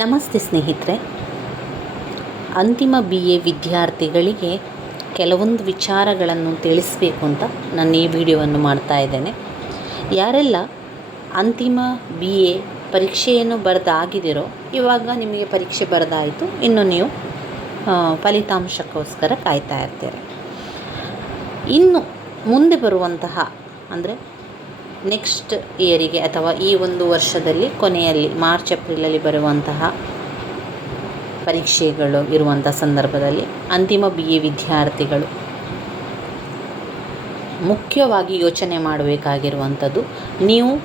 ನಮಸ್ತೆ ಸ್ನೇಹಿತರೆ. ಅಂತಿಮ ಬಿ ಎ ವಿದ್ಯಾರ್ಥಿಗಳಿಗೆ ಕೆಲವೊಂದು ವಿಚಾರಗಳನ್ನು ತಿಳಿಸಬೇಕು ಅಂತ ನಾನು ಈ ವಿಡಿಯೋವನ್ನು ಮಾಡ್ತಾ ಇದ್ದೇನೆ. ಯಾರೆಲ್ಲ ಅಂತಿಮ ಬಿ ಎ ಪರೀಕ್ಷೆಯನ್ನು ಬರೆದಾಗಿದ್ದೀರೋ, ಇವಾಗ ನಿಮಗೆ ಪರೀಕ್ಷೆ ಬರೆದಾಯಿತು, ಇನ್ನು ನೀವು ಫಲಿತಾಂಶಕ್ಕೋಸ್ಕರ ಕಾಯ್ತಾ ಇರ್ತೀರಿ. ಇನ್ನು ಮುಂದೆ ಬರುವಂತಹ, ಅಂದರೆ ನೆಕ್ಸ್ಟ್ ಇಯರಿಗೆ ಅಥವಾ ಈ ಒಂದು ವರ್ಷದಲ್ಲಿ ಕೊನೆಯಲ್ಲಿ ಮಾರ್ಚ್ ಏಪ್ರಿಲಲ್ಲಿ ಬರುವಂತಹ ಪರೀಕ್ಷೆಗಳು ಇರುವಂಥ ಸಂದರ್ಭದಲ್ಲಿ ಅಂತಿಮ ಬಿ ಎ ವಿದ್ಯಾರ್ಥಿಗಳು ಮುಖ್ಯವಾಗಿ ಯೋಚನೆ ಮಾಡಬೇಕಾಗಿರುವಂಥದ್ದು, ನೀವು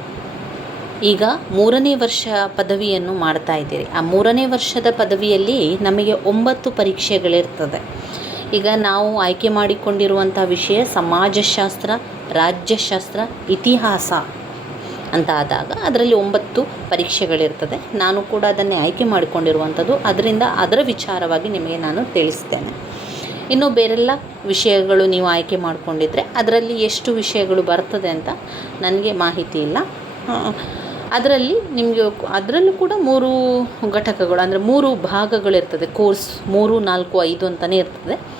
ಈಗ ಮೂರನೇ ವರ್ಷ ಪದವಿಯನ್ನು ಮಾಡ್ತಾ ಇದ್ದೀರಿ. ಆ ಮೂರನೇ ವರ್ಷದ ಪದವಿಯಲ್ಲಿ ನಮಗೆ ಒಂಬತ್ತು ಪರೀಕ್ಷೆಗಳಿರ್ತದೆ. ಈಗ ನಾವು ಆಯ್ಕೆ ಮಾಡಿಕೊಂಡಿರುವಂಥ ವಿಷಯ ಸಮಾಜಶಾಸ್ತ್ರ, ರಾಜ್ಯಶಾಸ್ತ್ರ, ಇತಿಹಾಸ ಅಂತ ಆದಾಗ ಅದರಲ್ಲಿ ಒಂಬತ್ತು ಪರೀಕ್ಷೆಗಳಿರ್ತದೆ. ನಾನು ಕೂಡ ಅದನ್ನೇ ಆಯ್ಕೆ ಮಾಡಿಕೊಂಡಿರುವಂಥದ್ದು. ಅದರಿಂದ ಅದರ ವಿಚಾರವಾಗಿ ನಿಮಗೆ ನಾನು ತಿಳಿಸ್ತೇನೆ. ಇನ್ನು ಬೇರೆಲ್ಲ ವಿಷಯಗಳು ನೀವು ಆಯ್ಕೆ ಮಾಡಿಕೊಂಡಿದ್ರೆ ಅದರಲ್ಲಿ ಎಷ್ಟು ವಿಷಯಗಳು ಬರ್ತದೆ ಅಂತ ನನಗೆ ಮಾಹಿತಿ ಇಲ್ಲ. ಅದರಲ್ಲಿ ನಿಮಗೆ ಅದರಲ್ಲೂ ಕೂಡ ಮೂರು ಘಟಕಗಳು, ಅಂದರೆ ಮೂರು ಭಾಗಗಳಿರ್ತದೆ. ಕೋರ್ಸ್ ಮೂರು, ನಾಲ್ಕು, ಐದು ಅಂತಲೇ ಇರ್ತದೆ.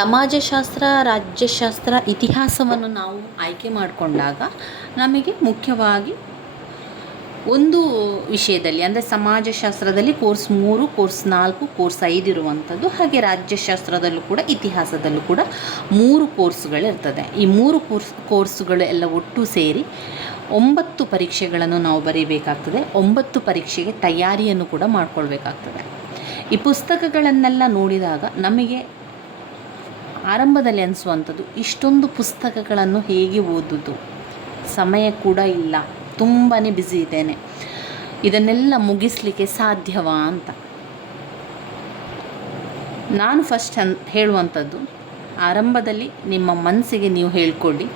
ಸಮಾಜಶಾಸ್ತ್ರ, ರಾಜ್ಯಶಾಸ್ತ್ರ ಇತಿಹಾಸವನ್ನು ನಾವು ಆಯ್ಕೆ ಮಾಡಿಕೊಂಡಾಗ ನಮಗೆ ಮುಖ್ಯವಾಗಿ ಒಂದು ವಿಷಯದಲ್ಲಿ, ಅಂದರೆ ಸಮಾಜಶಾಸ್ತ್ರದಲ್ಲಿ ಕೋರ್ಸ್ ಮೂರು, ಕೋರ್ಸ್ ನಾಲ್ಕು, ಕೋರ್ಸ್ ಐದು ಇರುವಂಥದ್ದು, ಹಾಗೆ ರಾಜ್ಯಶಾಸ್ತ್ರದಲ್ಲೂ ಕೂಡ, ಇತಿಹಾಸದಲ್ಲೂ ಕೂಡ ಮೂರು ಕೋರ್ಸ್ಗಳಿರ್ತದೆ ಈ ಮೂರು ಕೋರ್ಸ್, ಕೋರ್ಸ್ಗಳು ಎಲ್ಲ ಒಟ್ಟು ಸೇರಿ ಒಂಬತ್ತು ಪರೀಕ್ಷೆಗಳನ್ನು ನಾವು ಬರೀಬೇಕಾಗ್ತದೆ. ಒಂಬತ್ತು ಪರೀಕ್ಷೆಗೆ ತಯಾರಿಯನ್ನು ಕೂಡ ಮಾಡಿಕೊಳ್ಬೇಕಾಗ್ತದೆ. ಈ ಪುಸ್ತಕಗಳನ್ನೆಲ್ಲ ನೋಡಿದಾಗ ನಮಗೆ ಆರಂಭದಲ್ಲಿ ಅನಿಸುವಂಥದ್ದು, ಇಷ್ಟೊಂದು ಪುಸ್ತಕಗಳನ್ನು ಹೇಗೆ ಓದುದು? ಸಮಯ ಕೂಡ ಇಲ್ಲ ತುಂಬಾ ಬ್ಯುಸಿ ಇದ್ದೇನೆ. ಇದನ್ನೆಲ್ಲ ಮುಗಿಸ್ಲಿಕ್ಕೆ ಸಾಧ್ಯವಾ ಅಂತ. ನಾನು ಫಸ್ಟ್ ಅನ್ ಹೇಳುವಂಥದ್ದು, ಆರಂಭದಲ್ಲಿ ನಿಮ್ಮ ಮನಸ್ಸಿಗೆ ನೀವು ಹೇಳ್ಕೊಳ್ಳಿ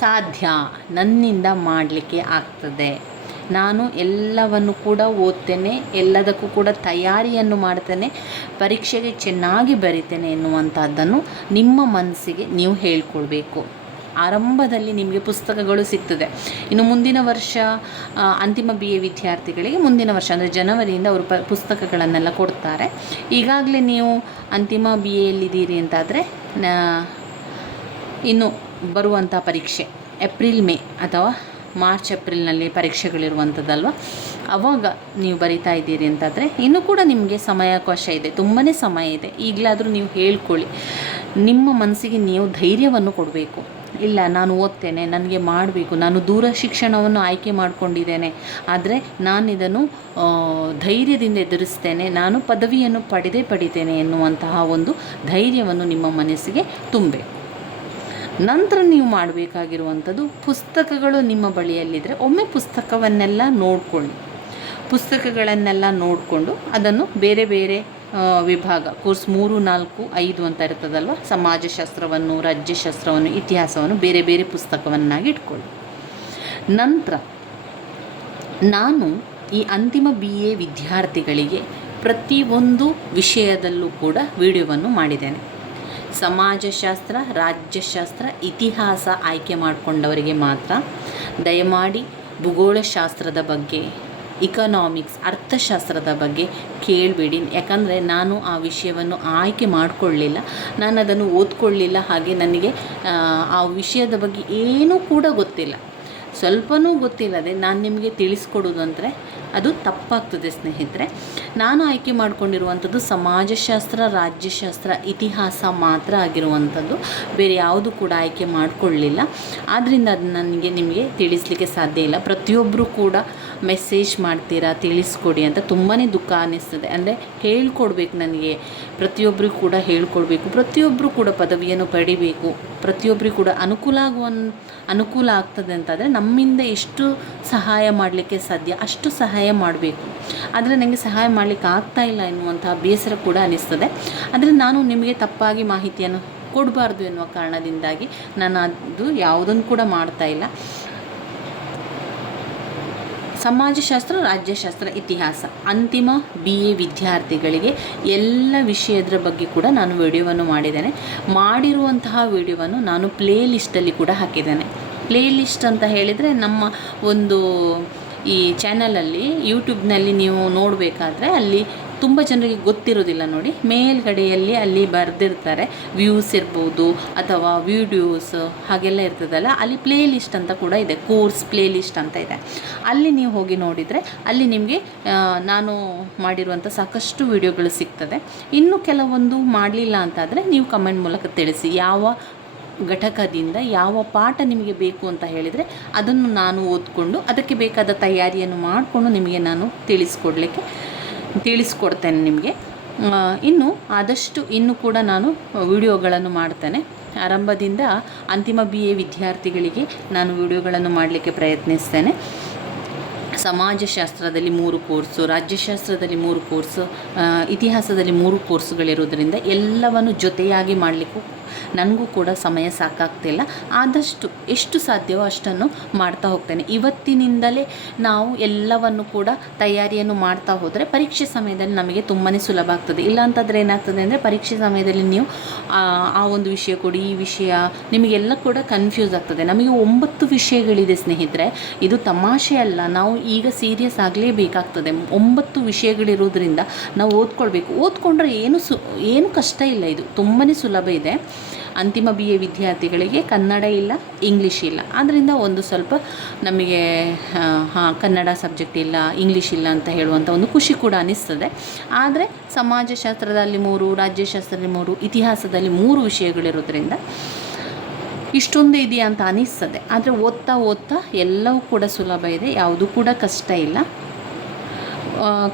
ಸಾಧ್ಯ ನನ್ನಿಂದ ಮಾಡಲಿಕ್ಕೆ ಆಗ್ತದೆ. ನಾನು ಎಲ್ಲವನ್ನು ಕೂಡ ಓದ್ತೇನೆ, ಎಲ್ಲದಕ್ಕೂ ಕೂಡ ತಯಾರಿಯನ್ನು ಮಾಡ್ತೇನೆ, ಪರೀಕ್ಷೆಗೆ ಚೆನ್ನಾಗಿ ಬರಿತೇನೆ ಎನ್ನುವಂಥದ್ದನ್ನು ನಿಮ್ಮ ಮನಸ್ಸಿಗೆ ನೀವು ಹೇಳ್ಕೊಳ್ಬೇಕು ಆರಂಭದಲ್ಲಿ ನಿಮಗೆ ಪುಸ್ತಕಗಳು ಸಿಗ್ತದೆ. ಇನ್ನು ಮುಂದಿನ ವರ್ಷ ಅಂತಿಮ ಬಿ ಎ ವಿದ್ಯಾರ್ಥಿಗಳಿಗೆ ಮುಂದಿನ ವರ್ಷ, ಅಂದರೆ ಜನವರಿಯಿಂದ ಅವರು ಪ, ಪುಸ್ತಕಗಳನ್ನೆಲ್ಲ ಕೊಡ್ತಾರೆ. ಈಗಾಗಲೇ ನೀವು ಅಂತಿಮ ಬಿ ಎಲ್ಲಿದ್ದೀರಿ ಅಂತಾದರೆ ಇನ್ನು ಬರುವಂಥ ಪರೀಕ್ಷೆ ಏಪ್ರಿಲ್ ಮೇ ಅಥವಾ ಮಾರ್ಚ್, ಏಪ್ರಿಲ್ನಲ್ಲಿ ಪರೀಕ್ಷೆಗಳಿರುವಂಥದ್ದಲ್ವ? ಅವಾಗ ನೀವು ಬರಿತಾ ಇದ್ದೀರಿ ಅಂತಾದರೆ ಇನ್ನೂ ಕೂಡ ನಿಮಗೆ ಸಮಯಾವಕಾಶ ಇದೆ ತುಂಬಾ ಸಮಯ ಇದೆ. ಈಗಲಾದರೂ ನೀವು ಹೇಳ್ಕೊಳ್ಳಿ, ನಿಮ್ಮ ಮನಸ್ಸಿಗೆ ನೀವು ಧೈರ್ಯವನ್ನು ಕೊಡಬೇಕು. ಇಲ್ಲ, ನಾನು ಓದ್ತೇನೆ, ನನಗೆ ಮಾಡಬೇಕು, ನಾನು ದೂರ ಶಿಕ್ಷಣವನ್ನು ಆಯ್ಕೆ ಮಾಡಿಕೊಂಡಿದ್ದೇನೆ, ಆದರೆ ನಾನು ಇದನ್ನು ಧೈರ್ಯದಿಂದ ಎದುರಿಸ್ತೇನೆ, ನಾನು ಪದವಿಯನ್ನು ಪಡೆದೇ ಪಡಿತೇನೆ ಎನ್ನುವಂತಹ ಒಂದು ಧೈರ್ಯವನ್ನು ನಿಮ್ಮ ಮನಸ್ಸಿಗೆ ತುಂಬಬೇಕು. ನಂತರ ನೀವು ಮಾಡಬೇಕಾಗಿರುವಂಥದ್ದು ಪುಸ್ತಕಗಳು ನಿಮ್ಮ ಬಳಿಯಲ್ಲಿದ್ದರೆ ಒಮ್ಮೆ ಪುಸ್ತಕವನ್ನೆಲ್ಲ ನೋಡಿಕೊಳ್ಳಿ. ಪುಸ್ತಕಗಳನ್ನೆಲ್ಲ ನೋಡಿಕೊಂಡು ಅದನ್ನು ಬೇರೆ ಬೇರೆ ವಿಭಾಗ, ಕೋರ್ಸ್ ಮೂರು, ನಾಲ್ಕು, ಐದು ಅಂತ ಇರ್ತದಲ್ವ? ಸಮಾಜಶಾಸ್ತ್ರವನ್ನು, ರಾಜ್ಯಶಾಸ್ತ್ರವನ್ನು, ಇತಿಹಾಸವನ್ನು ಬೇರೆ ಬೇರೆ ಪುಸ್ತಕವನ್ನಾಗಿ ಇಟ್ಕೊಳ್ಳಿ. ನಂತರ ನಾನು ಈ ಅಂತಿಮ ಬಿ ಎ ವಿದ್ಯಾರ್ಥಿಗಳಿಗೆ ಪ್ರತಿಯೊಂದು ವಿಷಯದಲ್ಲೂ ಕೂಡ ವಿಡಿಯೋವನ್ನು ಮಾಡಿದ್ದೇನೆ. ಸಮಾಜಶಾಸ್ತ್ರ ರಾಜ್ಯಶಾಸ್ತ್ರ ಇತಿಹಾಸ ಆಯ್ಕೆ ಮಾಡಿಕೊಂಡವರಿಗೆ ಮಾತ್ರ ದಯಮಾಡಿ ಭೂಗೋಳಶಾಸ್ತ್ರದ ಬಗ್ಗೆ ಇಕನಾಮಿಕ್ಸ್ ಅರ್ಥಶಾಸ್ತ್ರದ ಬಗ್ಗೆ ಕೇಳಬೇಡಿ. ಯಾಕಂದರೆ ನಾನು ಆ ವಿಷಯವನ್ನು ಆಯ್ಕೆ ಮಾಡಿಕೊಳ್ಳಿಲ್ಲ. ನಾನು ಅದನ್ನು ಓದ್ಕೊಳ್ಳಿಲ್ಲ. ಹಾಗೆ ನನಗೆ ಆ, ವಿಷಯದ ಬಗ್ಗೆ ಏನೂ ಕೂಡ ಗೊತ್ತಿಲ್ಲ. ಸ್ವಲ್ಪನೂ ಗೊತ್ತಿಲ್ಲದೆ ನಾನು ನಿಮಗೆ ತಿಳಿಸ್ಕೊಡೋದು ಅಂದರೆ ಅದು ತಪ್ಪಾಗ್ತದೆ ಸ್ನೇಹಿತರೆ. ನಾನು ಆಯ್ಕೆ ಮಾಡಿಕೊಂಡಿರುವಂಥದ್ದು ಸಮಾಜಶಾಸ್ತ್ರ, ರಾಜ್ಯಶಾಸ್ತ್ರ, ಇತಿಹಾಸ ಮಾತ್ರ ಆಗಿರುವಂಥದ್ದು. ಬೇರೆ ಯಾವುದು ಕೂಡ ಆಯ್ಕೆ ಮಾಡಿಕೊಳ್ಳಿಲ್ಲ. ಆದ್ದರಿಂದ ಅದು ನನಗೆ ನಿಮಗೆ ತಿಳಿಸ್ಲಿಕ್ಕೆ ಸಾಧ್ಯ ಇಲ್ಲ. ಪ್ರತಿಯೊಬ್ಬರೂ ಕೂಡ ಮೆಸೇಜ್ ಮಾಡ್ತೀರಾ ತಿಳಿಸ್ಕೊಡಿ ಅಂತ ತುಂಬಾ ದುಃಖ ಅನ್ನಿಸ್ತದೆ. ಅಂದರೆ ಹೇಳ್ಕೊಡ್ಬೇಕು ನನಗೆ. ಪ್ರತಿಯೊಬ್ಬರಿಗೂ ಕೂಡ ಹೇಳ್ಕೊಡ್ಬೇಕು. ಪ್ರತಿಯೊಬ್ಬರು ಕೂಡ ಪದವಿಯನ್ನು ಪಡಿಬೇಕು. ಪ್ರತಿಯೊಬ್ಬರಿಗೂ ಕೂಡ ಅನುಕೂಲ ಆಗುವ ಅನುಕೂಲ ಆಗ್ತದೆ ಅಂತಂದರೆ ನಮ್ಮಿಂದ ಎಷ್ಟು ಸಹಾಯ ಮಾಡಲಿಕ್ಕೆ ಸಾಧ್ಯ ಅಷ್ಟು ಸಹಾಯ ಮಾಡಬೇಕು. ಆದರೆ ನನಗೆ ಸಹಾಯ ಮಾಡಲಿಕ್ಕೆ ಆಗ್ತಾ ಇಲ್ಲ ಎನ್ನುವಂತಹ ಬೇಸರ ಕೂಡ ಅನ್ನಿಸ್ತದೆ. ಆದರೆ ನಾನು ನಿಮಗೆ ತಪ್ಪಾಗಿ ಮಾಹಿತಿಯನ್ನು ಕೊಡಬಾರ್ದು ಎನ್ನುವ ಕಾರಣದಿಂದಾಗಿ ನಾನು ಅದು ಯಾವುದನ್ನು ಕೂಡ ಮಾಡ್ತಾ ಇಲ್ಲ. ಸಮಾಜಶಾಸ್ತ್ರ, ರಾಜ್ಯಶಾಸ್ತ್ರ ಇತಿಹಾಸ. ಅಂತಿಮ ಬಿ ಎ ವಿದ್ಯಾರ್ಥಿಗಳಿಗೆ ಎಲ್ಲ ವಿಷಯದ ಬಗ್ಗೆ ಕೂಡ ನಾನು ವಿಡಿಯೋವನ್ನು ಮಾಡಿದ್ದೇನೆ. ಮಾಡಿರುವಂತಹ ವಿಡಿಯೋವನ್ನು ನಾನು ಪ್ಲೇ ಲಿಸ್ಟಲ್ಲಿ ಕೂಡ ಹಾಕಿದ್ದೇನೆ. ಪ್ಲೇ ಲಿಸ್ಟ್ ಅಂತ ಹೇಳಿದರೆ ನಮ್ಮ ಒಂದು ಈ ಚಾನಲಲ್ಲಿ, ಯೂಟ್ಯೂಬ್ನಲ್ಲಿ ನೀವು ನೋಡಬೇಕಾದ್ರೆ ಅಲ್ಲಿ ತುಂಬ ಜನರಿಗೆ ಗೊತ್ತಿರೋದಿಲ್ಲ ನೋಡಿ. ಮೇಲ್ಗಡೆಯಲ್ಲಿ ಅಲ್ಲಿ ಬರೆದಿರ್ತಾರೆ. ವ್ಯೂಸ್ ಇರ್ಬೋದು ಅಥವಾ ವಿಡಿಯೋಸ್ ಹಾಗೆಲ್ಲ ಇರ್ತದಲ್ಲ. ಅಲ್ಲಿ ಪ್ಲೇ ಲಿಸ್ಟ್ ಅಂತ ಕೂಡ ಇದೆ. ಕೋರ್ಸ್ ಪ್ಲೇ ಲಿಸ್ಟ್ ಅಂತ ಇದೆ. ಅಲ್ಲಿ ನೀವು ಹೋಗಿ ನೋಡಿದರೆ ಅಲ್ಲಿ ನಿಮಗೆ ನಾನು ಮಾಡಿರುವಂಥ ಸಾಕಷ್ಟು ವಿಡಿಯೋಗಳು ಸಿಗ್ತದೆ. ಇನ್ನು ಕೆಲವೊಂದು ಮಾಡಲಿಲ್ಲ ಅಂತಾದರೆ ನೀವು ಕಮೆಂಟ್ ಮೂಲಕ ತಿಳಿಸಿ. ಯಾವ ಘಟಕದಿಂದ ಯಾವ ಪಾಠ ನಿಮಗೆ ಬೇಕು ಅಂತ ಹೇಳಿದರೆ ಅದನ್ನು ನಾನು ಓದ್ಕೊಂಡು ಅದಕ್ಕೆ ಬೇಕಾದ ತಯಾರಿಯನ್ನು ಮಾಡಿಕೊಂಡು ನಿಮಗೆ ನಾನು ತಿಳಿಸ್ಕೊಡ್ಲಿಕ್ಕೆ ತಿಳಿಸ್ಕೊಡ್ತೇನೆ ನಿಮಗೆ. ಇನ್ನು ಆದಷ್ಟು ಇನ್ನು ಕೂಡ ನಾನು ವಿಡಿಯೋಗಳನ್ನು ಮಾಡ್ತೇನೆ. ಆರಂಭದಿಂದ ಅಂತಿಮ ಬಿ ಎ ವಿದ್ಯಾರ್ಥಿಗಳಿಗೆ ನಾನು ವಿಡಿಯೋಗಳನ್ನು ಮಾಡಲಿಕ್ಕೆ ಪ್ರಯತ್ನಿಸ್ತೇನೆ. ಸಮಾಜಶಾಸ್ತ್ರದಲ್ಲಿ ಮೂರು ಕೋರ್ಸು, ರಾಜ್ಯಶಾಸ್ತ್ರದಲ್ಲಿ ಮೂರು ಕೋರ್ಸು ಇತಿಹಾಸದಲ್ಲಿ ಮೂರು ಕೋರ್ಸುಗಳಿರೋದರಿಂದ ಎಲ್ಲವನ್ನು ಜೊತೆಯಾಗಿ ಮಾಡಲಿಕ್ಕೂ ನನಗೂ ಕೂಡ ಸಮಯ ಸಾಕಾಗ್ತಿಲ್ಲ. ಆದಷ್ಟು ಎಷ್ಟು ಸಾಧ್ಯವೋ ಅಷ್ಟನ್ನು ಮಾಡ್ತಾ ಹೋಗ್ತೇನೆ. ಇವತ್ತಿನಿಂದಲೇ ನಾವು ಎಲ್ಲವನ್ನು ಕೂಡ ತಯಾರಿಯನ್ನು ಮಾಡ್ತಾ ಹೋದರೆ ಪರೀಕ್ಷೆ ಸಮಯದಲ್ಲಿ ನಮಗೆ ತುಂಬಾ ಸುಲಭ ಆಗ್ತದೆ. ಇಲ್ಲ ಅಂತಂದರೆ ಏನಾಗ್ತದೆ ಅಂದರೆ ಪರೀಕ್ಷೆ ಸಮಯದಲ್ಲಿ ನೀವು ಆ, ಒಂದು ವಿಷಯ ಕೊಡಿ ಈ ವಿಷಯ ನಿಮಗೆಲ್ಲ ಕೂಡ ಕನ್ಫ್ಯೂಸ್ ಆಗ್ತದೆ. ನಮಗೆ ಒಂಬತ್ತು ವಿಷಯಗಳಿದೆ ಸ್ನೇಹಿತರೆ. ಇದು ತಮಾಷೆ ಅಲ್ಲ. ನಾವು ಈಗ ಸೀರಿಯಸ್ ಆಗಲೇಬೇಕಾಗ್ತದೆ ಒಂಬತ್ತು ವಿಷಯಗಳಿರೋದ್ರಿಂದ ನಾವು ಓದ್ಕೊಳ್ಬೇಕು. ಓದ್ಕೊಂಡ್ರೆ ಏನು ಸು ಏನು ಕಷ್ಟ ಇಲ್ಲ ಇದು. ತುಂಬಾ ಸುಲಭ ಇದೆ. ಅಂತಿಮ ಬಿ ಎ ವಿದ್ಯಾರ್ಥಿಗಳಿಗೆ ಕನ್ನಡ ಇಲ್ಲ ಇಂಗ್ಲೀಷ್ ಇಲ್ಲ. ಆದ್ದರಿಂದ ಒಂದು ಸ್ವಲ್ಪ ನಮಗೆ ಹಾಂ, ಕನ್ನಡ ಸಬ್ಜೆಕ್ಟ್ ಇಲ್ಲ ಇಂಗ್ಲೀಷ್ ಇಲ್ಲ ಅಂತ ಹೇಳುವಂಥ ಒಂದು ಖುಷಿ ಕೂಡ ಅನಿಸ್ತದೆ. ಆದರೆ ಸಮಾಜಶಾಸ್ತ್ರದಲ್ಲಿ ಮೂರು, ರಾಜ್ಯಶಾಸ್ತ್ರದಲ್ಲಿ ಮೂರು, ಇತಿಹಾಸದಲ್ಲಿ ಮೂರು ವಿಷಯಗಳಿರೋದ್ರಿಂದ ಇಷ್ಟೊಂದು ಇದೆಯಾ ಅಂತ ಅನಿಸ್ತದೆ. ಆದರೆ ಓದ್ತಾ ಓದ್ತಾ ಎಲ್ಲವೂ ಕೂಡ ಸುಲಭ ಇದೆ, ಯಾವುದೂ ಕೂಡ ಕಷ್ಟ ಇಲ್ಲ.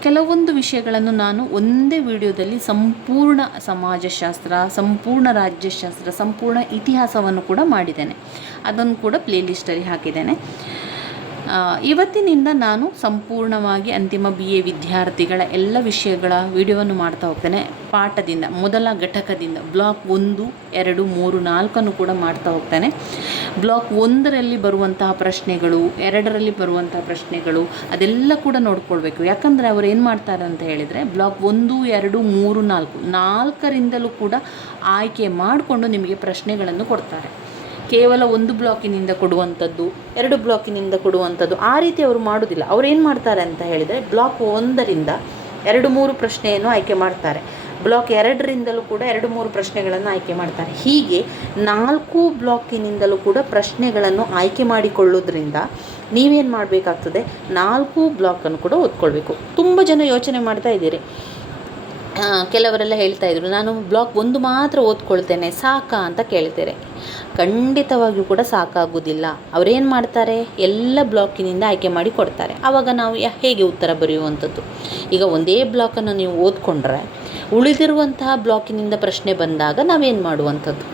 ಕೆಲವೊಂದು ವಿಷಯಗಳನ್ನು ನಾನು ಒಂದೇ ವಿಡಿಯೋದಲ್ಲಿ ಸಂಪೂರ್ಣ ಸಮಾಜಶಾಸ್ತ್ರ, ಸಂಪೂರ್ಣ ರಾಜ್ಯಶಾಸ್ತ್ರ, ಸಂಪೂರ್ಣ ಇತಿಹಾಸವನ್ನು ಕೂಡ ಮಾಡಿದ್ದೇನೆ. ಅದನ್ನು ಕೂಡ ಪ್ಲೇಲಿಸ್ಟಲ್ಲಿ ಹಾಕಿದ್ದೇನೆ. ಇವತ್ತಿನಿಂದ ನಾನು ಸಂಪೂರ್ಣವಾಗಿ ಅಂತಿಮ ಬಿ ಎ ವಿದ್ಯಾರ್ಥಿಗಳ ಎಲ್ಲ ವಿಷಯಗಳ ವಿಡಿಯೋವನ್ನು ಮಾಡ್ತಾ ಹೋಗ್ತೇನೆ. ಪಾಠದಿಂದ, ಮೊದಲ ಘಟಕದಿಂದ ಬ್ಲಾಕ್ ಒಂದು, ಎರಡು, ಮೂರು, ನಾಲ್ಕನ್ನು ಕೂಡ ಮಾಡ್ತಾ ಹೋಗ್ತೇನೆ. ಬ್ಲಾಕ್ ಒಂದರಲ್ಲಿ ಬರುವಂತಹ ಪ್ರಶ್ನೆಗಳು, ಎರಡರಲ್ಲಿ ಬರುವಂತಹ ಪ್ರಶ್ನೆಗಳು, ಅದೆಲ್ಲ ಕೂಡ ನೋಡ್ಕೊಳ್ಬೇಕು. ಯಾಕಂದರೆ ಅವರು ಏನು ಮಾಡ್ತಾರೆ ಅಂತ ಹೇಳಿದರೆ ಬ್ಲಾಕ್ ಒಂದು, ಎರಡು, ಮೂರು, ನಾಲ್ಕು, ನಾಲ್ಕರಿಂದಲೂ ಕೂಡ ಆಯ್ಕೆ ಮಾಡಿಕೊಂಡು ನಿಮಗೆ ಪ್ರಶ್ನೆಗಳನ್ನು ಕೊಡ್ತಾರೆ. ಕೇವಲ ಒಂದು ಬ್ಲಾಕಿನಿಂದ ಕೊಡುವಂಥದ್ದು, ಎರಡು ಬ್ಲಾಕಿನಿಂದ ಕೊಡುವಂಥದ್ದು, ಆ ರೀತಿ ಅವರು ಮಾಡೋದಿಲ್ಲ. ಅವ್ರು ಏನು ಮಾಡ್ತಾರೆ ಅಂತ ಹೇಳಿದರೆ, ಬ್ಲಾಕ್ ಒಂದರಿಂದ ಎರಡು ಮೂರು ಪ್ರಶ್ನೆಯನ್ನು ಆಯ್ಕೆ ಮಾಡ್ತಾರೆ. ಬ್ಲಾಕ್ ಎರಡರಿಂದಲೂ ಕೂಡ ಎರಡು ಮೂರು ಪ್ರಶ್ನೆಗಳನ್ನು ಆಯ್ಕೆ ಮಾಡ್ತಾರೆ. ಹೀಗೆ ನಾಲ್ಕು ಬ್ಲಾಕಿನಿಂದಲೂ ಕೂಡ ಪ್ರಶ್ನೆಗಳನ್ನು ಆಯ್ಕೆ ಮಾಡಿಕೊಳ್ಳೋದ್ರಿಂದ ನೀವೇನು ಮಾಡಬೇಕಾಗ್ತದೆ? ನಾಲ್ಕು ಬ್ಲಾಕನ್ನು ಕೂಡ ಓದ್ಕೊಳ್ಬೇಕು ತುಂಬ ಜನ ಯೋಚನೆ ಮಾಡ್ತಾ ಇದ್ದೀರಿ. ಕೆಲವರೆಲ್ಲ ಹೇಳ್ತಾ ಇದ್ರು, ನಾನು ಬ್ಲಾಕ್ ಒಂದು ಮಾತ್ರ ಓದ್ಕೊಳ್ತೇನೆ, ಸಾಕಾ ಅಂತ ಕೇಳ್ತಾರೆ. ಖಂಡಿತವಾಗಿಯೂ ಕೂಡ ಸಾಕಾಗೋದಿಲ್ಲ. ಅವರೇನು ಮಾಡ್ತಾರೆ? ಎಲ್ಲ ಬ್ಲಾಕಿನಿಂದ ಆಯ್ಕೆ ಮಾಡಿ ಕೊಡ್ತಾರೆ. ಆವಾಗ ನಾವು ಹೇಗೆ ಉತ್ತರ ಬರೆಯುವಂಥದ್ದು? ಈಗ ಒಂದೇ ಬ್ಲಾಕನ್ನು ನೀವು ಓದ್ಕೊಂಡ್ರೆ, ಉಳಿದಿರುವಂತಹ ಬ್ಲಾಕಿನಿಂದ ಪ್ರಶ್ನೆ ಬಂದಾಗ ನಾವೇನು ಮಾಡುವಂಥದ್ದು?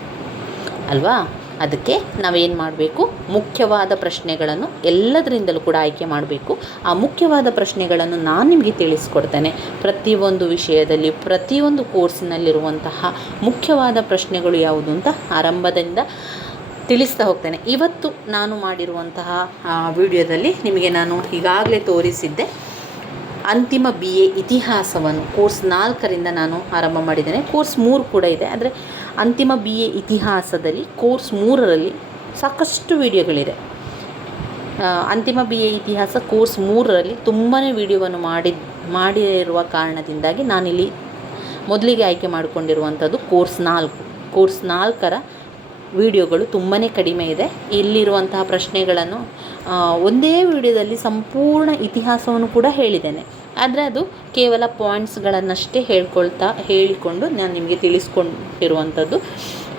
ಅಲ್ವಾ? ಅದಕ್ಕೆ ನಾವೇನು ಮಾಡಬೇಕು? ಮುಖ್ಯವಾದ ಪ್ರಶ್ನೆಗಳನ್ನು ಎಲ್ಲದರಿಂದಲೂ ಕೂಡ ಆಯ್ಕೆ ಮಾಡಬೇಕು. ಆ ಮುಖ್ಯವಾದ ಪ್ರಶ್ನೆಗಳನ್ನು ನಾನು ನಿಮಗೆ ತಿಳಿಸ್ಕೊಡ್ತೇನೆ. ಪ್ರತಿಯೊಂದು ವಿಷಯದಲ್ಲಿ, ಪ್ರತಿಯೊಂದು ಕೋರ್ಸ್ನಲ್ಲಿರುವಂತಹ ಮುಖ್ಯವಾದ ಪ್ರಶ್ನೆಗಳು ಯಾವುದು ಅಂತ ಆರಂಭದಿಂದ ತಿಳಿಸ್ತಾ ಹೋಗ್ತೇನೆ. ಇವತ್ತು ನಾನು ಮಾಡಿರುವಂತಹ ವಿಡಿಯೋದಲ್ಲಿ ನಿಮಗೆ ನಾನು ಈಗಾಗಲೇ ತೋರಿಸಿದ್ದೆ, ಅಂತಿಮ ಬಿ ಎ ಇತಿಹಾಸವನ್ನು, ಕೋರ್ಸ್ ನಾಲ್ಕರಿಂದ ನಾನು ಆರಂಭ ಮಾಡಿದ್ದೇನೆ. ಕೋರ್ಸ್ ಮೂರು ಕೂಡ ಇದೆ. ಆದರೆ ಅಂತಿಮ ಬಿ ಎ ಇತಿಹಾಸದಲ್ಲಿ ಕೋರ್ಸ್ ಮೂರರಲ್ಲಿ ಸಾಕಷ್ಟು ವಿಡಿಯೋಗಳಿದೆ. ಅಂತಿಮ ಬಿ ಎ ಇತಿಹಾಸ ಕೋರ್ಸ್ ಮೂರರಲ್ಲಿ ತುಂಬಾ ವಿಡಿಯೋವನ್ನು ಮಾಡಿ, ಮಾಡಿರುವ ಕಾರಣದಿಂದಾಗಿ ನಾನಿಲ್ಲಿ ಮೊದಲಿಗೆ ಆಯ್ಕೆ ಮಾಡಿಕೊಂಡಿರುವಂಥದ್ದು ಕೋರ್ಸ್ ನಾಲ್ಕು. ಕೋರ್ಸ್ ನಾಲ್ಕರ ವಿಡಿಯೋಗಳು ತುಂಬಾ ಕಡಿಮೆ ಇದೆ. ಇಲ್ಲಿರುವಂತಹ ಪ್ರಶ್ನೆಗಳನ್ನು ಒಂದೇ ವಿಡಿಯೋದಲ್ಲಿ ಸಂಪೂರ್ಣ ಇತಿಹಾಸವನ್ನು ಕೂಡ ಹೇಳಿದ್ದೇನೆ. ಆದರೆ ಅದು ಕೇವಲ ಪಾಯಿಂಟ್ಸ್ಗಳನ್ನಷ್ಟೇ ಹೇಳ್ಕೊಳ್ತಾ, ಹೇಳಿಕೊಂಡು ನಾನು ನಿಮಗೆ ತಿಳಿಸ್ಕೊಂಡಿರುವಂಥದ್ದು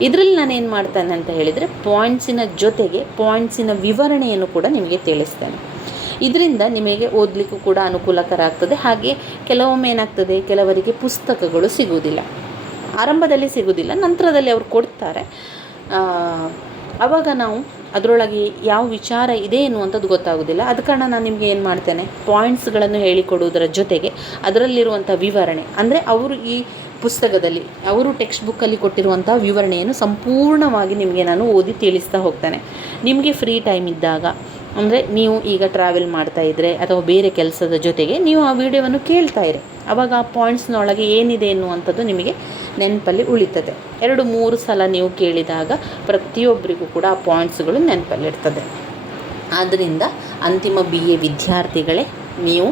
ಇದರಲ್ಲಿ ನಾನು ಏನು ಮಾಡ್ತೇನೆ ಅಂತ ಹೇಳಿದರೆ ಪಾಯಿಂಟ್ಸಿನ ಜೊತೆಗೆ ಪಾಯಿಂಟ್ಸಿನ ವಿವರಣೆಯನ್ನು ಕೂಡ ನಿಮಗೆ ತಿಳಿಸ್ತೇನೆ. ಇದರಿಂದ ನಿಮಗೆ ಓದಲಿಕ್ಕೂ ಕೂಡ ಅನುಕೂಲಕರ ಆಗ್ತದೆ ಹಾಗೆ ಕೆಲವೊಮ್ಮೆ ಏನಾಗ್ತದೆ, ಕೆಲವರಿಗೆ ಪುಸ್ತಕಗಳು ಸಿಗುವುದಿಲ್ಲ. ಆರಂಭದಲ್ಲಿ ಸಿಗುವುದಿಲ್ಲ, ನಂತರದಲ್ಲಿ ಅವರು ಕೊಡ್ತಾರೆ. ಆವಾಗ ನಾವು ಅದರೊಳಗೆ ಯಾವ ವಿಚಾರ ಇದೆ ಎನ್ನುವಂಥದ್ದು ಗೊತ್ತಾಗೋದಿಲ್ಲ. ಅದ ಕಾರಣ ನಾನು ನಿಮಗೆ ಏನು ಮಾಡ್ತೇನೆ ಪಾಯಿಂಟ್ಸ್ಗಳನ್ನು ಹೇಳಿಕೊಡುವುದರ ಜೊತೆಗೆ ಅದರಲ್ಲಿರುವಂಥ ವಿವರಣೆ, ಅಂದರೆ ಅವರು ಈ ಪುಸ್ತಕದಲ್ಲಿ, ಅವರು ಟೆಕ್ಸ್ಟ್ ಬುಕ್ಕಲ್ಲಿ ಕೊಟ್ಟಿರುವಂಥ ವಿವರಣೆಯನ್ನು ಸಂಪೂರ್ಣವಾಗಿ ನಿಮಗೆ ನಾನು ಓದಿ ತಿಳಿಸ್ತಾ ಹೋಗ್ತೇನೆ. ನಿಮಗೆ ಫ್ರೀ ಟೈಮ್ ಇದ್ದಾಗ ಅಂದರೆ ನೀವು ಈಗ ಟ್ರಾವೆಲ್ ಮಾಡ್ತಾ ಇದ್ದರೆ ಅಥವಾ ಬೇರೆ ಕೆಲಸದ ಜೊತೆಗೆ ನೀವು ಆ ವಿಡಿಯೋವನ್ನು ಕೇಳ್ತಾ ಇರಿ. ಆವಾಗ ಆ ಪಾಯಿಂಟ್ಸ್ನೊಳಗೆ ಏನಿದೆ ಎನ್ನುವಂಥದ್ದು ನಿಮಗೆ ನೆನಪಲ್ಲಿ ಉಳಿತದೆ. ಎರಡು, ಮೂರು ಸಲ ನೀವು ಕೇಳಿದಾಗ ಪ್ರತಿಯೊಬ್ಬರಿಗೂ ಕೂಡ ಆ ಪಾಯಿಂಟ್ಸ್ಗಳು ನೆನಪಲ್ಲಿರ್ತದೆ ಆದ್ದರಿಂದ ಅಂತಿಮ ಬಿ ಎ ವಿದ್ಯಾರ್ಥಿಗಳೇ, ನೀವು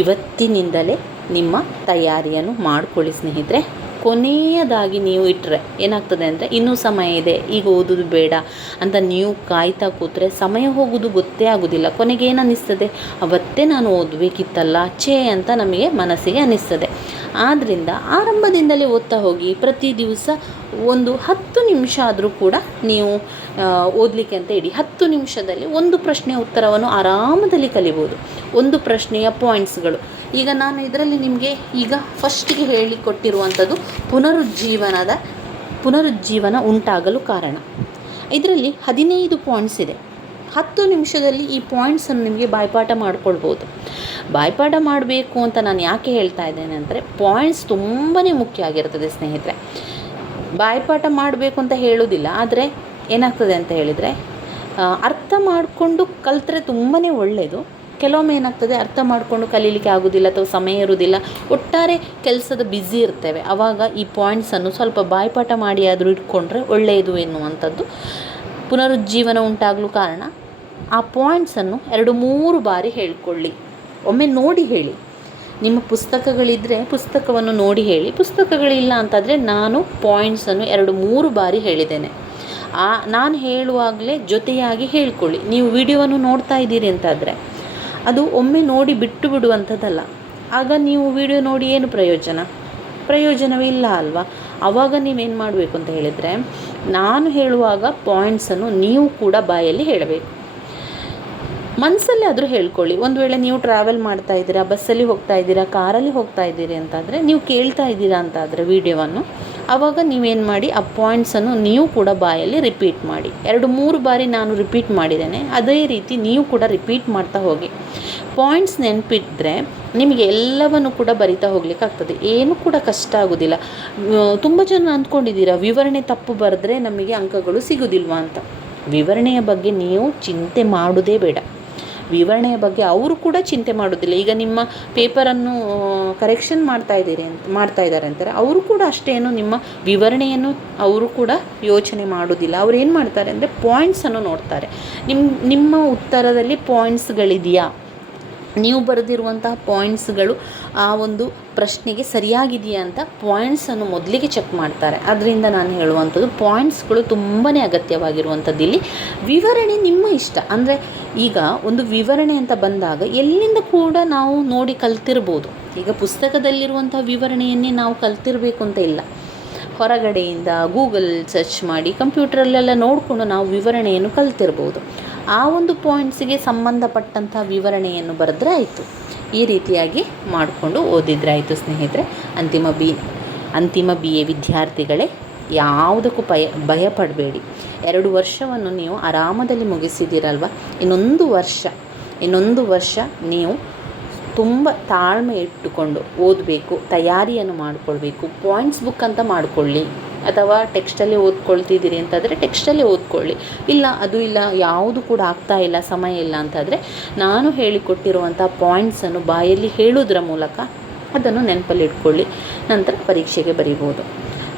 ಇವತ್ತಿನಿಂದಲೇ ನಿಮ್ಮ ತಯಾರಿಯನ್ನು ಮಾಡಿಕೊಳ್ಳಿ ಸ್ನೇಹಿತರೆ. ಕೊನೆಯದಾಗಿ ನೀವು ಇಟ್ಟರೆ ಏನಾಗ್ತದೆ ಅಂದರೆ, ಇನ್ನೂ ಸಮಯ ಇದೆ, ಈಗ ಓದೋದು ಬೇಡ ಅಂತ ನೀವು ಕಾಯ್ತಾ ಕೂತ್ರೆ ಸಮಯ ಹೋಗೋದು ಗೊತ್ತೇ ಆಗೋದಿಲ್ಲ. ಕೊನೆಗೆ ಏನು ಅನ್ನಿಸ್ತದೆ? ಅವತ್ತೇ ನಾನು ಓದಬೇಕಿತ್ತಲ್ಲ, ಛೇ ಅಂತ ನಮಗೆ ಮನಸ್ಸಿಗೆ ಅನ್ನಿಸ್ತದೆ. ಆದ್ದರಿಂದ ಆರಂಭದಿಂದಲೇ ಓದ್ತಾ ಹೋಗಿ, ಪ್ರತಿ ದಿವಸ ಒಂದು ಹತ್ತು ನಿಮಿಷ ಆದರೂ ಕೂಡ ನೀವು ಓದಲಿಕ್ಕೆ ಅಂತ ಇಡಿ. ಹತ್ತು ನಿಮಿಷದಲ್ಲಿ ಒಂದು ಪ್ರಶ್ನೆಯ ಉತ್ತರವನ್ನು ಆರಾಮದಲ್ಲಿ ಕಲಿಬೋದು. ಒಂದು ಪ್ರಶ್ನೆಯ ಪಾಯಿಂಟ್ಸ್ಗಳು ಈಗ ನಾನು ಇದರಲ್ಲಿ ನಿಮಗೆ ಈಗ ಫಸ್ಟಿಗೆ ಹೇಳಿಕೊಟ್ಟಿರುವಂಥದ್ದು ಪುನರುಜ್ಜೀವನದ ಪುನರುಜ್ಜೀವನ ಉಂಟಾಗಲು ಕಾರಣ. ಇದರಲ್ಲಿ ಹದಿನೈದು ಪಾಯಿಂಟ್ಸ್ ಇದೆ. ಹತ್ತು ನಿಮಿಷದಲ್ಲಿ ಈ ಪಾಯಿಂಟ್ಸನ್ನು ನಿಮಗೆ ಬಾಯ್ಪಾಠ ಮಾಡ್ಕೊಳ್ಬೋದು. ಬಾಯ್ಪಾಠ ಮಾಡಬೇಕು ಅಂತ ನಾನು ಯಾಕೆ ಹೇಳ್ತಾ ಇದ್ದೇನೆ ಅಂದರೆ ಪಾಯಿಂಟ್ಸ್ ತುಂಬಾ ಮುಖ್ಯ ಆಗಿರ್ತದೆ ಸ್ನೇಹಿತರೆ. ಬಾಯ್ಪಾಠ ಮಾಡಬೇಕು ಅಂತ ಹೇಳೋದಿಲ್ಲ, ಆದರೆ ಏನಾಗ್ತದೆ ಅಂತ ಹೇಳಿದರೆ ಅರ್ಥ ಮಾಡಿಕೊಂಡು ಕಲಿತ್ರೆ ತುಂಬಾ ಒಳ್ಳೆಯದು ಕೆಲವೊಮ್ಮೆ ಏನಾಗ್ತದೆ, ಅರ್ಥ ಮಾಡಿಕೊಂಡು ಕಲೀಲಿಕ್ಕೆ ಆಗೋದಿಲ್ಲ ಅಥವಾ ಸಮಯ ಇರೋದಿಲ್ಲ. ಒಟ್ಟಾರೆ ಕೆಲಸದ ಬ್ಯುಸಿ ಇರ್ತೇವೆ. ಆವಾಗ ಈ ಪಾಯಿಂಟ್ಸನ್ನು ಸ್ವಲ್ಪ ಬಾಯ್ಪಾಠ ಮಾಡಿ ಆದರೂ ಇಟ್ಕೊಂಡ್ರೆ ಒಳ್ಳೆಯದು ಎನ್ನುವಂಥದ್ದು ಪುನರುಜ್ಜೀವನ ಉಂಟಾಗಲು ಕಾರಣ. ಆ ಪಾಯಿಂಟ್ಸನ್ನು ಎರಡು ಮೂರು ಬಾರಿ ಹೇಳಿಕೊಳ್ಳಿ. ಒಮ್ಮೆ ನೋಡಿ ಹೇಳಿ. ನಿಮ್ಮ ಪುಸ್ತಕಗಳಿದ್ದರೆ ಪುಸ್ತಕವನ್ನು ನೋಡಿ ಹೇಳಿ. ಪುಸ್ತಕಗಳಿಲ್ಲ ಅಂತಾದರೆ ನಾನು ಪಾಯಿಂಟ್ಸನ್ನು ಎರಡು ಮೂರು ಬಾರಿ ಹೇಳಿದ್ದೇನೆ. ಆ, ನಾನು ಹೇಳುವಾಗಲೇ ಜೊತೆಯಾಗಿ ಹೇಳ್ಕೊಳ್ಳಿ. ನೀವು ವಿಡಿಯೋವನ್ನು ನೋಡ್ತಾ ಇದ್ದೀರಿ ಅಂತಾದರೆ. ಅದು ಒಮ್ಮೆ ನೋಡಿ ಬಿಟ್ಟು ಬಿಡುವಂಥದ್ದಲ್ಲ. ಆಗ ನೀವು ವಿಡಿಯೋ ನೋಡಿ ಏನು ಪ್ರಯೋಜನ? ಪ್ರಯೋಜನವೇ ಇಲ್ಲ ಅಲ್ವಾ? ಆವಾಗ ನೀವೇನು ಮಾಡಬೇಕು ಅಂತ ಹೇಳಿದರೆ, ನಾನು ಹೇಳುವಾಗ ಪಾಯಿಂಟ್ಸನ್ನು ನೀವು ಕೂಡ ಬಾಯಲ್ಲಿ ಹೇಳಬೇಕು. ಮನಸ್ಸಲ್ಲಿ ಆದರೂ ಹೇಳ್ಕೊಳ್ಳಿ. ಒಂದು ವೇಳೆ ನೀವು ಟ್ರಾವೆಲ್ ಮಾಡ್ತಾ ಇದ್ದೀರಾ ಬಸ್ಸಲ್ಲಿ ಹೋಗ್ತಾ ಇದ್ದೀರಾ ಕಾರಲ್ಲಿ ಹೋಗ್ತಾ ಇದ್ದೀರಿ ಅಂತಾದರೆ, ನೀವು ಕೇಳ್ತಾ ಇದ್ದೀರಾ ಅಂತಾದರೆ ವೀಡಿಯೋವನ್ನು ಆವಾಗ ನೀವೇನು ಮಾಡಿ, ಆ ಪಾಯಿಂಟ್ಸನ್ನು ನೀವು ಕೂಡ ಬಾಯಲ್ಲಿ ರಿಪೀಟ್ ಮಾಡಿ. ಎರಡು, ಮೂರು ಬಾರಿ ನಾನು ರಿಪೀಟ್ ಮಾಡಿದ್ದೇನೆ, ಅದೇ ರೀತಿ ನೀವು ಕೂಡ ರಿಪೀಟ್ ಮಾಡ್ತಾ ಹೋಗಿ. ಪಾಯಿಂಟ್ಸ್ ನೆನಪಿಟ್ಟರೆ ನಿಮಗೆ ಎಲ್ಲವನ್ನು ಕೂಡ ಬರಿತಾ ಹೋಗ್ಲಿಕ್ಕೆ ಆಗ್ತದೆ. ಏನು ಕೂಡ ಕಷ್ಟ ಆಗೋದಿಲ್ಲ. ತುಂಬ ಜನ ಅಂದ್ಕೊಂಡಿದ್ದೀರಾ, ವಿವರಣೆ ತಪ್ಪು ಬರೆದ್ರೆ ನಮಗೆ ಅಂಕಗಳು ಸಿಗೋದಿಲ್ವಾ ಅಂತ. ವಿವರಣೆಯ ಬಗ್ಗೆ ನೀವು ಚಿಂತೆ ಮಾಡೋದೇ ಬೇಡ. ವಿವರಣೆಯ ಬಗ್ಗೆ ಅವರು ಕೂಡ ಚಿಂತೆ ಮಾಡೋದಿಲ್ಲ ಈಗ ನಿಮ್ಮ ಪೇಪರನ್ನು ಕರೆಕ್ಷನ್ ಮಾಡ್ತಾ ಇದ್ದೀರಿ ಅಂತ, ಮಾಡ್ತಾ ಇದ್ದಾರೆ ಅಂತಾರೆ. ಅವರು ಕೂಡ ಅಷ್ಟೇನು ನಿಮ್ಮ ವಿವರಣೆಯನ್ನು ಅವರು ಕೂಡ ಯೋಚನೆ ಮಾಡೋದಿಲ್ಲ ಅವ್ರು ಏನು ಮಾಡ್ತಾರೆ ಅಂದರೆ ಪಾಯಿಂಟ್ಸನ್ನು ನೋಡ್ತಾರೆ. ನಿಮ್ಮ ನಿಮ್ಮ ಉತ್ತರದಲ್ಲಿ ಪಾಯಿಂಟ್ಸ್ಗಳಿದೆಯಾ ನೀವು ಬರೆದಿರುವಂತಹ ಪಾಯಿಂಟ್ಸ್ಗಳು ಆ ಒಂದು ಪ್ರಶ್ನೆಗೆ ಸರಿಯಾಗಿದೆಯಾ ಅಂತ ಪಾಯಿಂಟ್ಸನ್ನು ಮೊದಲಿಗೆ ಚೆಕ್ ಮಾಡ್ತಾರೆ. ಅದರಿಂದ ನಾನು ಹೇಳುವಂಥದ್ದು ಪಾಯಿಂಟ್ಸ್ಗಳು ತುಂಬಾ ಅಗತ್ಯವಾಗಿರುವಂಥದ್ದು ಇಲ್ಲಿ. ವಿವರಣೆ ನಿಮ್ಮ ಇಷ್ಟ. ಅಂದರೆ ಈಗ ಒಂದು ವಿವರಣೆ ಅಂತ ಬಂದಾಗ ಎಲ್ಲಿಂದ ಕೂಡ ನಾವು ನೋಡಿ ಕಲ್ತಿರ್ಬೋದು. ಈಗ ಪುಸ್ತಕದಲ್ಲಿರುವಂಥ ವಿವರಣೆಯನ್ನೇ ನಾವು ಕಲ್ತಿರಬೇಕು ಅಂತ ಇಲ್ಲ. ಹೊರಗಡೆಯಿಂದ ಗೂಗಲ್ ಸರ್ಚ್ ಮಾಡಿ ಕಂಪ್ಯೂಟ್ರಲ್ಲೆಲ್ಲ ನೋಡಿಕೊಂಡು ನಾವು ವಿವರಣೆಯನ್ನು ಕಲ್ತಿರ್ಬೋದು. ಆ ಒಂದು ಪಾಯಿಂಟ್ಸಿಗೆ ಸಂಬಂಧಪಟ್ಟಂಥ ವಿವರಣೆಯನ್ನು ಬರೆದ್ರೆ ಆಯಿತು. ಈ ರೀತಿಯಾಗಿ ಮಾಡಿಕೊಂಡು ಓದಿದ್ರೆ ಆಯಿತು ಸ್ನೇಹಿತರೆ. ಅಂತಿಮ ಬಿ ಅಂತಿಮ ಬಿ ಎ ವಿದ್ಯಾರ್ಥಿಗಳೇ, ಯಾವುದಕ್ಕೂ ಭಯ ಭಯಪಡಬೇಡಿ. ಎರಡು ವರ್ಷವನ್ನು ನೀವು ಆರಾಮದಲ್ಲಿ ಮುಗಿಸಿದ್ದೀರಲ್ವ? ಇನ್ನೊಂದು ವರ್ಷ ಇನ್ನೊಂದು ವರ್ಷ ನೀವು ತುಂಬ ತಾಳ್ಮೆ ಇಟ್ಟುಕೊಂಡು ಓದಬೇಕು, ತಯಾರಿಯನ್ನು ಮಾಡಿಕೊಳ್ಬೇಕು ಪಾಯಿಂಟ್ಸ್ ಬುಕ್ ಅಂತ ಮಾಡಿಕೊಳ್ಳಿ. ಅಥವಾ ಟೆಕ್ಸ್ಟಲ್ಲೇ ಓದ್ಕೊಳ್ತಿದ್ದೀರಿ ಅಂತಂದರೆ ಟೆಕ್ಸ್ಟಲ್ಲೇ ಓದ್ಕೊಳ್ಳಿ. ಇಲ್ಲ, ಅದು ಇಲ್ಲ, ಯಾವುದು ಕೂಡ ಆಗ್ತಾ ಇಲ್ಲ, ಸಮಯ ಇಲ್ಲ ಅಂತಂದರೆ ನಾನು ಹೇಳಿಕೊಟ್ಟಿರುವಂಥ ಪಾಯಿಂಟ್ಸನ್ನು ಬಾಯಲ್ಲಿ ಹೇಳೋದ್ರ ಮೂಲಕ ಅದನ್ನು ನೆನಪಲ್ಲಿ ಇಟ್ಕೊಳ್ಳಿ. ನಂತರ ಪರೀಕ್ಷೆಗೆ ಬರಿಬೋದು.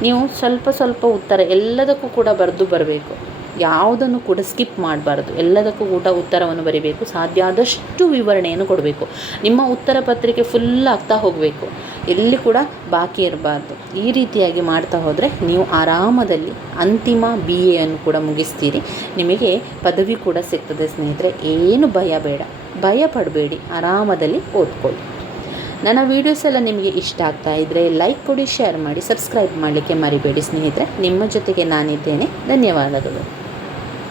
ನೀವು ಸ್ವಲ್ಪ ಸ್ವಲ್ಪ ಉತ್ತರ ಎಲ್ಲದಕ್ಕೂ ಕೂಡ ಬರೆದು ಬರಬೇಕು. ಯಾವುದನ್ನು ಕೂಡ ಸ್ಕಿಪ್ ಮಾಡಬಾರ್ದು. ಎಲ್ಲದಕ್ಕೂ ಊಟ ಉತ್ತರವನ್ನು ಬರೀಬೇಕು. ಸಾಧ್ಯ ಆದಷ್ಟು ವಿವರಣೆಯನ್ನು ಕೊಡಬೇಕು. ನಿಮ್ಮ ಉತ್ತರ ಪತ್ರಿಕೆ ಫುಲ್ ಆಗ್ತಾ ಹೋಗಬೇಕು. ಎಲ್ಲಿ ಕೂಡ ಬಾಕಿ ಇರಬಾರ್ದು. ಈ ರೀತಿಯಾಗಿ ಮಾಡ್ತಾ ಹೋದರೆ ನೀವು ಆರಾಮದಲ್ಲಿ ಅಂತಿಮ ಬಿ ಎಯನ್ನು ಕೂಡ ಮುಗಿಸ್ತೀರಿ. ನಿಮಗೆ ಪದವಿ ಕೂಡ ಸಿಗ್ತದೆ ಸ್ನೇಹಿತರೆ. ಏನು ಭಯ ಬೇಡ. ಭಯ ಪಡಬೇಡಿ. ಆರಾಮದಲ್ಲಿ ಓದ್ಕೊಳ್ಳಿ. ನನ್ನ ವೀಡಿಯೋಸ್ ಎಲ್ಲ ನಿಮಗೆ ಇಷ್ಟ ಆಗ್ತಾ ಇದ್ದರೆ ಲೈಕ್ ಕೊಡಿ ಶೇರ್ ಮಾಡಿ ಸಬ್ಸ್ಕ್ರೈಬ್ ಮಾಡಲಿಕ್ಕೆ ಮರಿಬೇಡಿ ಸ್ನೇಹಿತರೆ. ನಿಮ್ಮ ಜೊತೆಗೆ ನಾನಿದ್ದೇನೆ. ಧನ್ಯವಾದಗಳು.